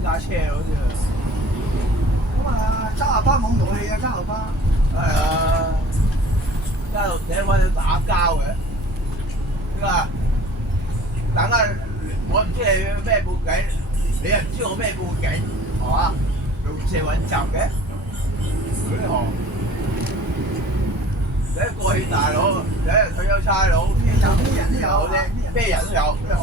私家車好似。咁啊，揸下巴冇武器啊，揸下巴。係啊，揸到請揾你打交嘅。點啊？等下我唔知你咩背景，你又唔知我咩背景，係嘛？用社揾集嘅嗰啲行，你一過去大佬，你一退休差佬，咩人都有啲咩人都有呢行。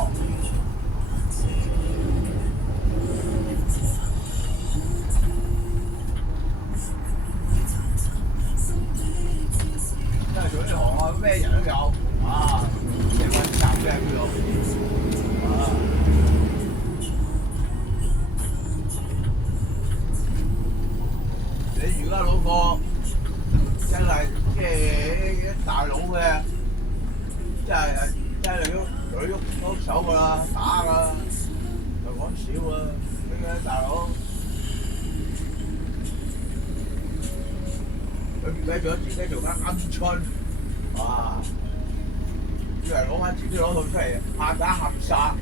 真係做呢行啊，咩人都有啊，社揾集嘅叫做啊。你而家老個真係即係啲大佬嘅，真係都舉喐手㗎啦，打㗎，就講少啊！呢啲大佬，佢唔記咗自己做緊鵪鶉，哇！以為攞翻自己攞套出嚟喊打喊殺，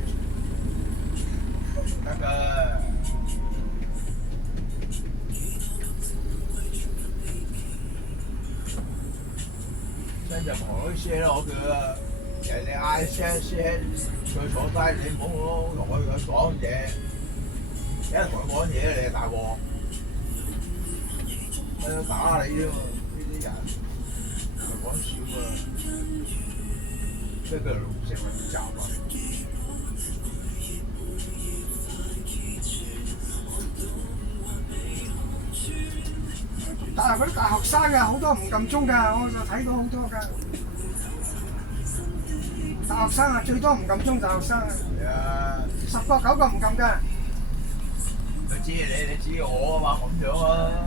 得㗎。真就唔好些咯，佢人哋嗌聲，佢坐低，你唔好同佢講嘢，一同佢講嘢你就大鑊，喺度打你啫嘛！呢啲人唔係講少㗎，即係佢綠色問責啊！但係嗰啲大學生嘅好多唔撳鐘㗎，我就睇到好多㗎。大學生啊，最多唔撳鐘，大學生啊。係啊，10個9個唔撳㗎。佢知你知我啊嘛，咁樣啊。